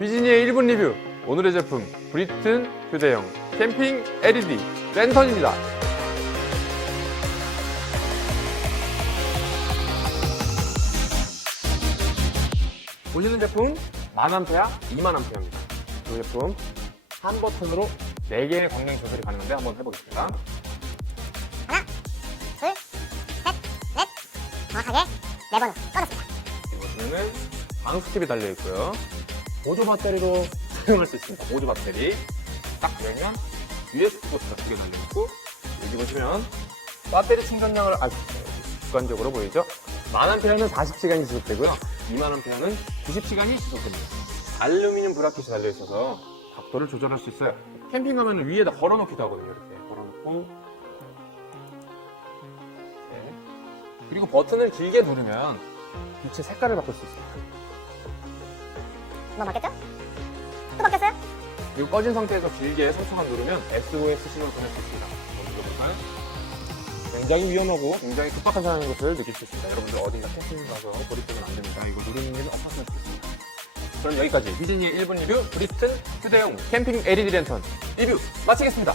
비지니의 1분 리뷰. 오늘의 제품 브리튼 휴대용 캠핑 LED 랜턴입니다. 보시는 제품 만암페어 2만암페어입니다. 이 제품 한 버튼으로 4개의 광량 조절이 가능한데 한번 해보겠습니다. 하나, 둘, 셋, 넷. 정확하게 네번 꺼졌습니다. 보시면은 방스팁이 달려있고요 보조 배터리로 사용할 수 있습니다. 보조 배터리. 딱 열면 USB 포트가 두 개 달려있고 여기 보시면 배터리 충전량을 아주 객관적으로 보이죠? 만암페어는 40시간이 지속되고요. 2만암페어는 90시간이 지속됩니다. 알루미늄 브라켓이 달려있어서 각도를 조절할 수 있어요. 캠핑 가면 위에다 걸어놓기도 하거든요 이렇게. 걸어놓고. 네. 그리고 버튼을 길게 누르면 빛의 색깔을 바꿀 수 있습니 다 뭐? 또 바뀌었어요? 그리고 꺼진 상태에서 길게 3초간 누르면 SOS 신호를 보낼 수 있습니다. 먼저 볼까요? 굉장히 위험하고 굉장히 급박한 상황인 것을 느낄 수 있습니다. 여러분들 어딘가 캠핑 가서 버리시면 안 됩니다. 이거 누르는 일은 없었으면 좋겠습니다. 그럼 여기까지 디즈니의 1분 리뷰 브리스튼 휴대용 캠핑 LED 랜턴 리뷰 마치겠습니다.